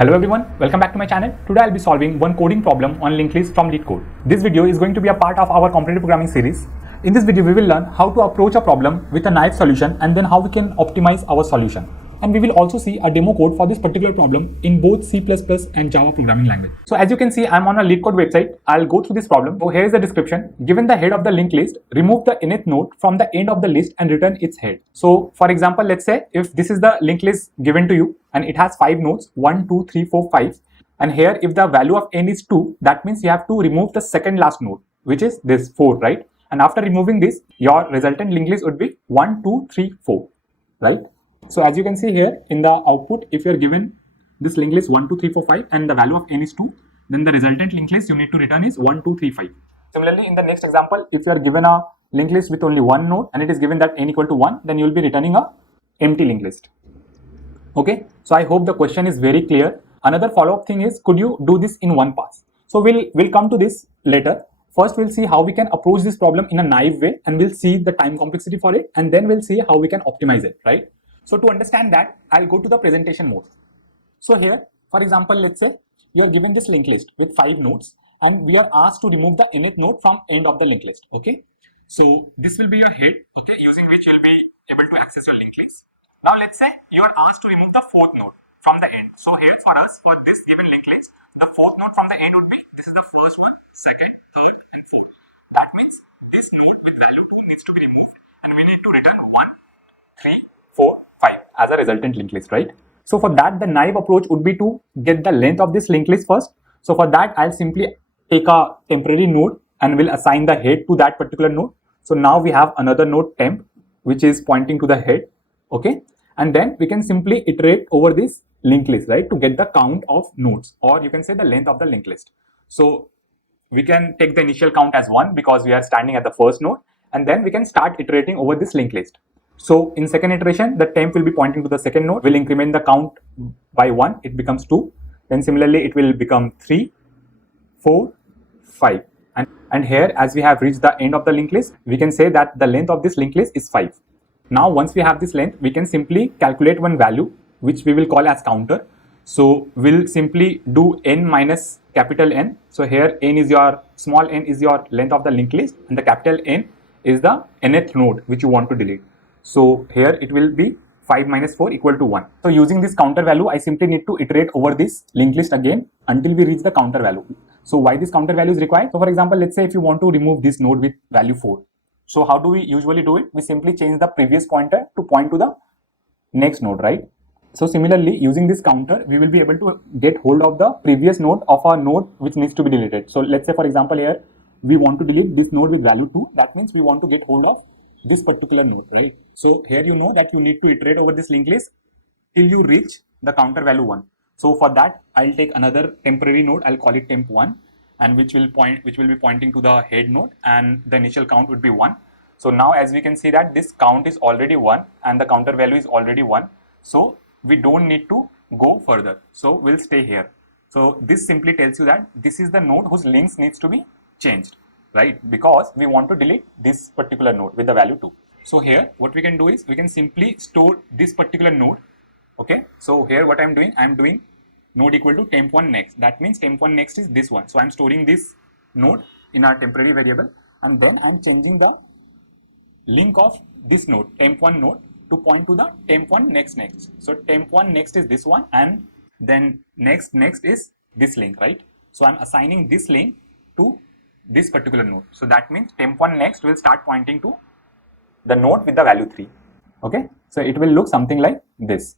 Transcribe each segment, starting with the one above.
Hello everyone, welcome back to my channel. Today I'll be solving one coding problem on linked list from Leetcode. This video is going to be a part of our competitive programming series. In this video we will learn how to approach a problem with a naive solution and then how we can optimize our solution. And we will also see a demo code for this particular problem in both C++ and Java programming language. So as you can see, I'm on a Leetcode website. I'll go through this problem. So here is the description. Given the head of the linked list, remove the init node from the end of the list and return its head. So for example, let's say if this is the linked list given to you and it has 5 nodes, 1, 2, 3, 4, 5. And here if the value of n is 2, that means you have to remove the second last node, which is this 4, right? And after removing this, your resultant linked list would be 1, 2, 3, 4, right? So as you can see here in the output, if you are given this linked list 1, 2, 3, 4, 5 and the value of n is 2, then the resultant linked list you need to return is 1, 2, 3, 5. Similarly, in the next example, if you are given a linked list with only one node and it is given that n equal to 1, then you will be returning a empty linked list. Okay, so I hope the question is very clear. Another follow-up thing is, could you do this in one pass? So we'll come to this later. First, we'll see how we can approach this problem in a naive way and we'll see the time complexity for it, and then we'll see how we can optimize it, right? So to understand that, I'll go to the presentation mode. So here, for example, let's say we are given this linked list with 5 nodes and we are asked to remove the init node from end of the linked list. Okay, so this will be your head, okay, using which you'll be able to access your linked list. Now let's say you are asked to remove the 4th node from the end. So here for us, for this given linked list, the 4th node from the end would be, this is the first one, second, third and 4th. That means this node with value 2 needs to be removed and we need to return 1, 3, 4, 5 as a resultant linked list, right? So for that, the naive approach would be to get the length of this linked list first. So for that, I'll simply take a temporary node and will assign the head to that particular node. So now we have another node temp, which is pointing to the head. Okay, and then we can simply iterate over this linked list, right, to get the count of nodes, or you can say the length of the linked list. So we can take the initial count as 1 because we are standing at the first node, and then we can start iterating over this linked list. So in second iteration, the temp will be pointing to the second node, will increment the count by 1, it becomes 2. Then similarly, it will become 3, 4, 5. And here, as we have reached the end of the linked list, we can say that the length of this linked list is 5. Now, once we have this length, we can simply calculate one value, which we will call as counter. So we'll simply do n minus capital N. So here n is your, small n is your length of the linked list and the capital N is the nth node which you want to delete. So here it will be 5 minus 4 equal to 1. So using this counter value, I simply need to iterate over this linked list again until we reach the counter value. So why this counter value is required? So for example, let's say if you want to remove this node with value 4. So how do we usually do it? We simply change the previous pointer to point to the next node, right? So similarly, using this counter, we will be able to get hold of the previous node of a node which needs to be deleted. So let's say for example here, we want to delete this node with value 2. That means we want to get hold of this particular node, right? So here you know that you need to iterate over this linked list till you reach the counter value 1. So for that, I'll take another temporary node. I'll call it temp1. And which will be pointing to the head node, and the initial count would be 1. So now as we can see that this count is already 1 and the counter value is already 1. So we don't need to go further. So we'll stay here. So this simply tells you that this is the node whose links needs to be changed, right? Because we want to delete this particular node with the value 2. So here what we can do is we can simply store this particular node. Okay. So here what I'm doing node equal to temp1 next. That means temp1 next is this one. So I'm storing this node in our temporary variable, and then I'm changing the link of this node, temp1 node, to point to the temp1 next. So temp1 next is this one, and then next is this link, right? So I'm assigning this link to this particular node. So that means temp1 next will start pointing to the node with the value 3. Okay. So it will look something like this.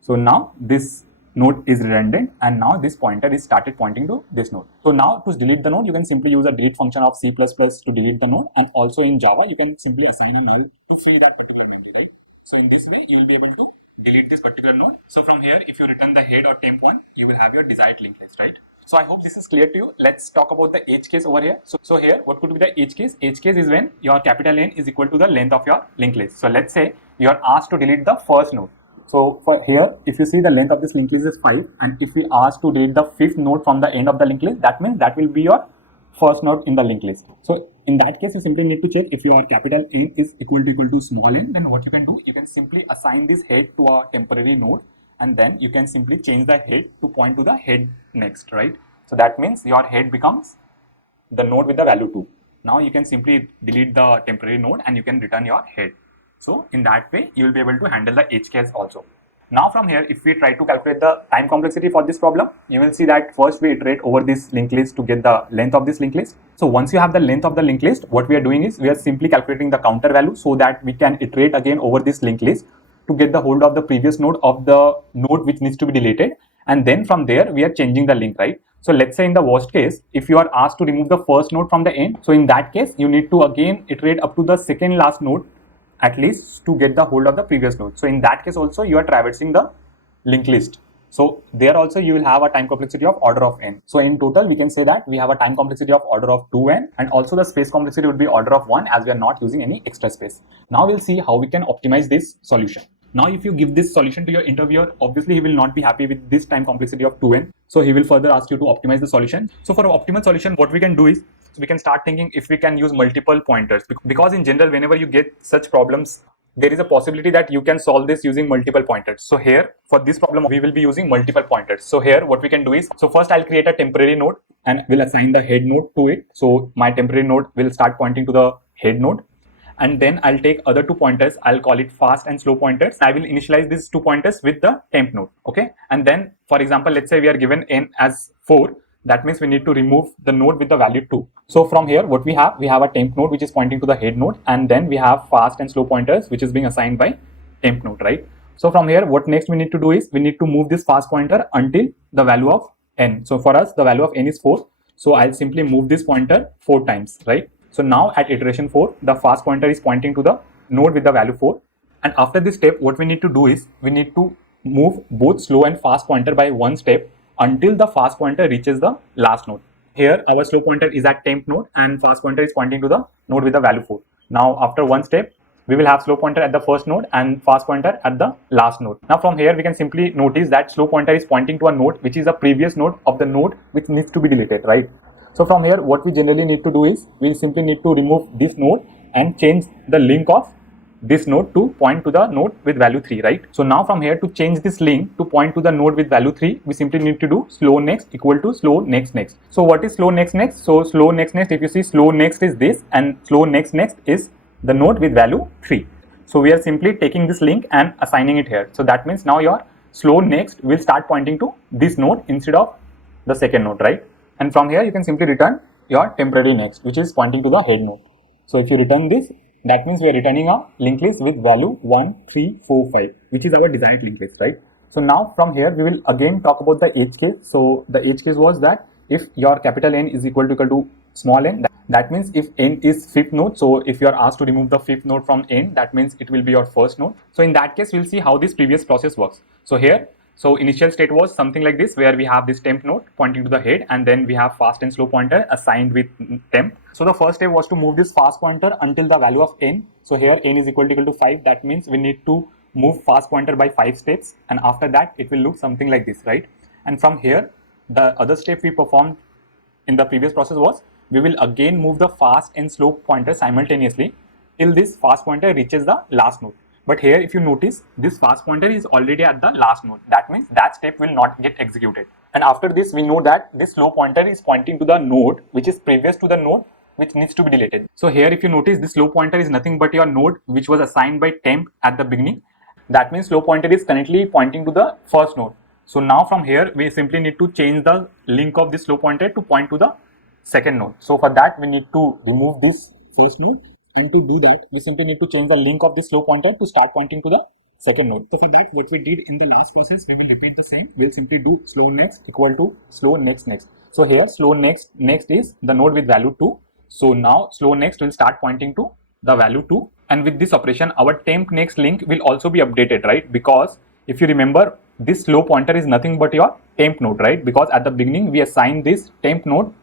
So now this node is redundant and now this pointer is started pointing to this node. So now to delete the node, you can simply use a delete function of C++ to delete the node, and also in Java you can simply assign a null to free that particular memory, right? So in this way you will be able to delete this particular node. So from here, if you return the head or temp1, you will have your desired linked list, right? So I hope this is clear to you. Let's talk about the edge case over here. So here, what could be the edge case? Edge case is when your capital N is equal to the length of your linked list. So let's say you are asked to delete the first node. So for here, if you see the length of this linked list is 5, and if we ask to delete the 5th node from the end of the linked list, that means that will be your first node in the linked list. So in that case, you simply need to check if your capital N is equal to small n, then what you can do, you can simply assign this head to a temporary node and then you can simply change the head to point to the head next, right? So that means your head becomes the node with the value 2. Now you can simply delete the temporary node and you can return your head. So in that way, you will be able to handle the edge case also. Now from here, if we try to calculate the time complexity for this problem, you will see that first we iterate over this linked list to get the length of this linked list. So once you have the length of the linked list, what we are doing is we are simply calculating the counter value so that we can iterate again over this linked list to get the hold of the previous node of the node which needs to be deleted. And then from there, we are changing the link, right? So let's say in the worst case, if you are asked to remove the first node from the end, so in that case, you need to again iterate up to the second last node at least to get the hold of the previous node. So in that case also, you are traversing the linked list. So there also you will have a time complexity of order of n. So in total, we can say that we have a time complexity of order of 2n, and also the space complexity would be order of 1 as we are not using any extra space. Now we'll see how we can optimize this solution. Now, if you give this solution to your interviewer, obviously he will not be happy with this time complexity of 2n. So he will further ask you to optimize the solution. So for an optimal solution, what we can do is we can start thinking if we can use multiple pointers, because in general, whenever you get such problems, there is a possibility that you can solve this using multiple pointers. So here for this problem, we will be using multiple pointers. So here what we can do is, so first I'll create a temporary node and will assign the head node to it. So my temporary node will start pointing to the head node. And then I'll take other 2 pointers. I'll call it fast and slow pointers. I will initialize these 2 pointers with the temp node. Okay. And then, for example, let's say we are given n as 4. That means we need to remove the node with the value 2. So from here, what we have a temp node which is pointing to the head node, and then we have fast and slow pointers which is being assigned by temp node, right? So from here, what next we need to do is we need to move this fast pointer until the value of n. So for us, the value of n is 4. So I'll simply move this pointer 4 times, right? So now at iteration 4, the fast pointer is pointing to the node with the value 4. And after this step, what we need to do is we need to move both slow and fast pointer by 1 step until the fast pointer reaches the last node. Here, our slow pointer is at temp node and fast pointer is pointing to the node with the value 4. Now, after 1 step, we will have slow pointer at the first node and fast pointer at the last node. Now from here, we can simply notice that slow pointer is pointing to a node which is a previous node of the node which needs to be deleted, right? So from here, what we generally need to do is we simply need to remove this node and change the link of this node to point to the node with value 3, right? So now from here, to change this link to point to the node with value 3, we simply need to do slow next equal to slow next next. So what is slow next next? So slow next next, if you see, slow next is this and slow next next is the node with value 3. So we are simply taking this link and assigning it here. So that means now your slow next will start pointing to this node instead of the second node, right? And from here, you can simply return your temporary next, which is pointing to the head node. So if you return this, that means we are returning a linked list with value 1, 3, 4, 5, which is our desired linked list, right? So now from here, we will again talk about the edge case. So the edge case was that if your capital N is equal to small n, that means if n is 5th node, so if you are asked to remove the 5th node from n, that means it will be your first node. So in that case, we'll see how this previous process works. So here, so initial state was something like this, where we have this temp node pointing to the head, and then we have fast and slow pointer assigned with temp. So the first step was to move this fast pointer until the value of n. So here n is equal to 5. That means we need to move fast pointer by 5 steps, and after that it will look something like this, right? And from here, the other step we performed in the previous process was we will again move the fast and slow pointer simultaneously till this fast pointer reaches the last node. But here, if you notice, this fast pointer is already at the last node. That means that step will not get executed. And after this, we know that this slow pointer is pointing to the node which is previous to the node which needs to be deleted. So here, if you notice, this slow pointer is nothing but your node which was assigned by temp at the beginning. That means slow pointer is currently pointing to the first node. So now from here, we simply need to change the link of this slow pointer to point to the second node. So for that, we need to remove this first node. And to do that, we simply need to change the link of this slow pointer to start pointing to the second node. So for that, what we did in the last process, we will repeat the same. We'll simply do slow next equal to slow next next. So here, slow next is the node with value 2. So now slow next will start pointing to the value 2. And with this operation, our temp next link will also be updated, right? Because if you remember, this slow pointer is nothing but your temp node, right? Because at the beginning, we assigned this temp node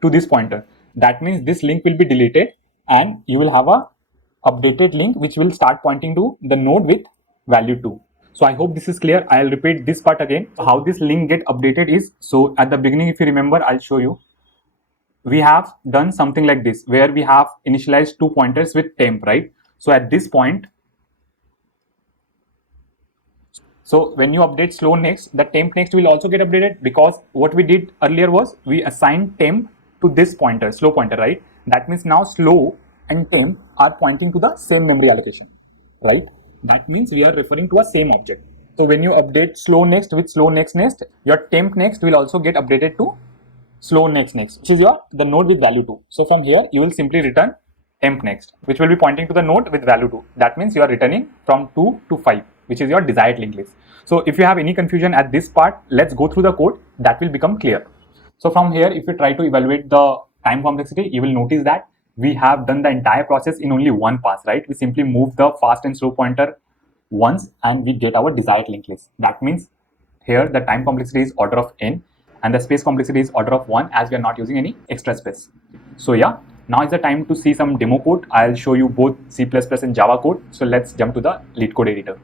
to this pointer. That means this link will be deleted, and you will have a updated link which will start pointing to the node with value 2. So I hope this is clear. I'll repeat this part again. How this link get updated is, so at the beginning, if you remember, I'll show you. We have done something like this, where we have initialized 2 pointers with temp, right? So at this point, So when you update slow next, the temp next will also get updated, because what we did earlier was we assigned temp to this pointer, slow pointer, right? That means now slow and temp are pointing to the same memory allocation, right? That means we are referring to a same object. So when you update slow next with slow next, your temp next will also get updated to slow next, which is the node with value 2. So from here you will simply return temp next, which will be pointing to the node with value 2. That means you are returning from 2 to 5, which is your desired linked list. So if you have any confusion at this part, let's go through the code. That will become clear. So from here, if you try to evaluate the time complexity, you will notice that we have done the entire process in only one pass, right? We simply move the fast and slow pointer once and we get our desired linked list. That means here the time complexity is order of n and the space complexity is order of 1, as we are not using any extra space. So yeah, now is the time to see some demo code. I'll show you both C++ and Java code. So let's jump to the Leetcode editor.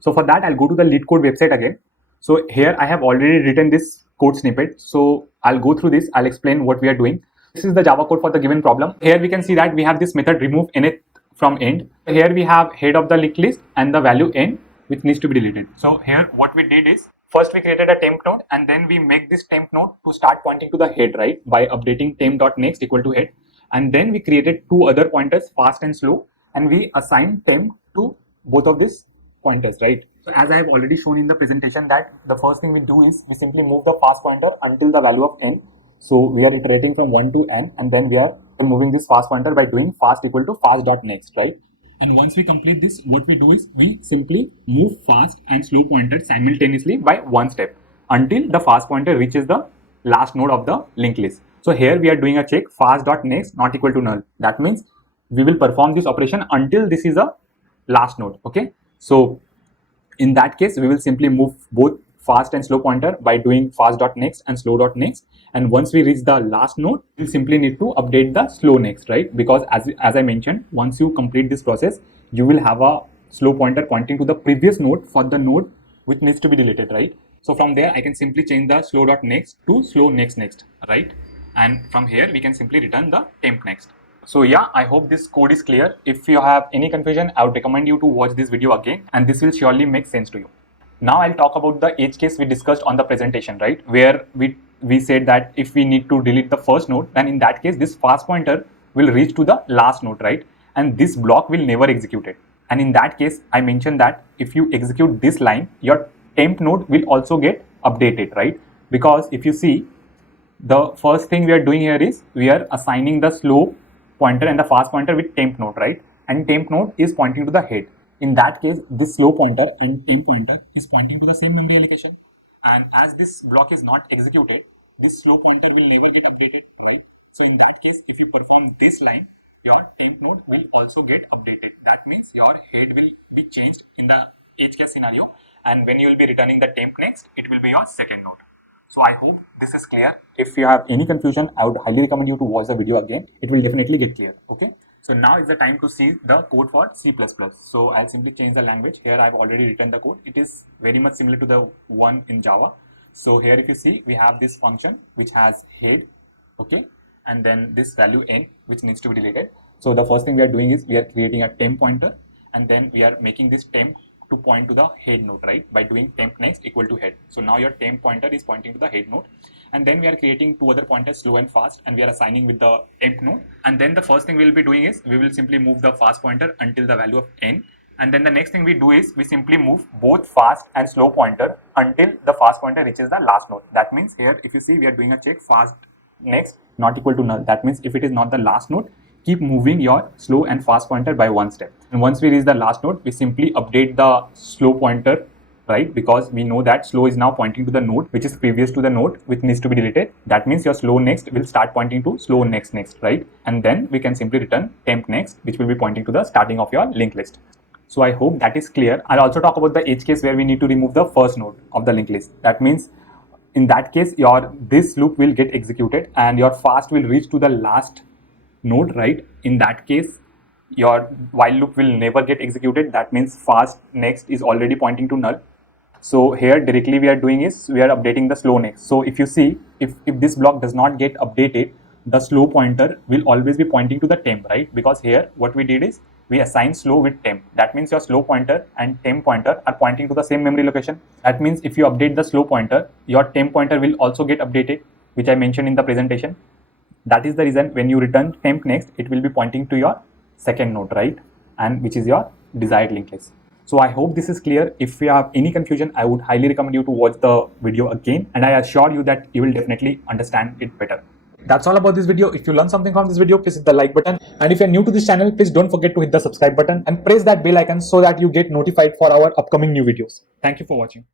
So for that, I'll go to the Leetcode website again. So here I have already written this code snippet. So I'll go through this. I'll explain what we are doing. This is the Java code for the given problem. Here we can see that we have this method remove nth from end. Here we have head of the linked list and the value n, which needs to be deleted. So here what we did is, first we created a temp node and then we make this temp node to start pointing to the head, right? By updating temp.next equal to head. And then we created two other pointers, fast and slow, and we assigned temp to both of these pointers, right? So as I have already shown in the presentation, that the first thing we do is we simply move the fast pointer until the value of n. So we are iterating from 1 to n, and then we are moving this fast pointer by doing fast equal to fast.next, right? And once we complete this, what we do is we simply move fast and slow pointer simultaneously by one step until the fast pointer reaches the last node of the linked list. So here we are doing a check, fast.next not equal to null. That means we will perform this operation until this is a last node. Okay. So in that case, we will simply move both fast and slow pointer by doing fast.next and slow.next. And once we reach the last node, we simply need to update the slow next, right? Because as I mentioned, once you complete this process, you will have a slow pointer pointing to the previous node for the node which needs to be deleted, right? So from there, I can simply change the slow.next to slow next, right? And from here, we can simply return the temp next. So yeah, I hope this code is clear. If you have any confusion, I would recommend you to watch this video again, and this will surely make sense to you. Now I'll talk about the edge case we discussed on the presentation, right? Where we said that if we need to delete the first node, then in that case, this fast pointer will reach to the last node, right? And this block will never execute it. And in that case, I mentioned that if you execute this line, your temp node will also get updated, right? Because if you see, the first thing we are doing here is we are assigning the slow pointer and the fast pointer with temp node, right? And temp node is pointing to the head. In that case, this slow pointer and temp pointer is pointing to the same memory allocation. And as this block is not executed, this slow pointer will never get updated, right? So in that case, if you perform this line, your temp node will also get updated. That means your head will be changed in the edge case scenario. And when you will be returning the temp next, it will be your second node. So I hope this is clear. If you have any confusion, I would highly recommend you to watch the video again. It will definitely get clear. Okay. So now is the time to see the code for C++. So I'll simply change the language. Here I've already written the code. It is very much similar to the one in Java. So here if you see, we have this function which has head, okay, and then this value n which needs to be deleted. So the first thing we are doing is we are creating a temp pointer, and then we are making this temp to point to the head node, right, by doing temp next equal to head. So now your temp pointer is pointing to the head node, and then we are creating two other pointers, slow and fast, and we are assigning with the temp node. And then the first thing we will be doing is we will simply move the fast pointer until the value of n, and then the next thing we do is we simply move both fast and slow pointer until the fast pointer reaches the last node. That means here if you see, we are doing a check, fast next not equal to null. That means if it is not the last node, keep moving your slow and fast pointer by one step. And once we reach the last node, we simply update the slow pointer, right? Because we know that slow is now pointing to the node which is previous to the node which needs to be deleted. That means your slow next will start pointing to slow next, right? And then we can simply return temp next, which will be pointing to the starting of your linked list. So I hope that is clear. I'll also talk about the edge case where we need to remove the first node of the linked list. That means in that case, this loop will get executed and your fast will reach to the last node, right? In that case, your while loop will never get executed. That means fast next is already pointing to null. So here directly we are doing is we are updating the slow next. So if you see, if this block does not get updated, the slow pointer will always be pointing to the temp, right? Because here what we did is we assign slow with temp. That means your slow pointer and temp pointer are pointing to the same memory location. That means if you update the slow pointer, your temp pointer will also get updated, which I mentioned in the presentation. That is the reason when you return temp next, it will be pointing to your second node, right? And which is your desired linked list. So I hope this is clear. If you have any confusion, I would highly recommend you to watch the video again, and I assure you that you will definitely understand it better. That's all about this video. If you learned something from this video, please hit the like button. And if you're new to this channel, please don't forget to hit the subscribe button and press that bell icon so that you get notified for our upcoming new videos. Thank you for watching.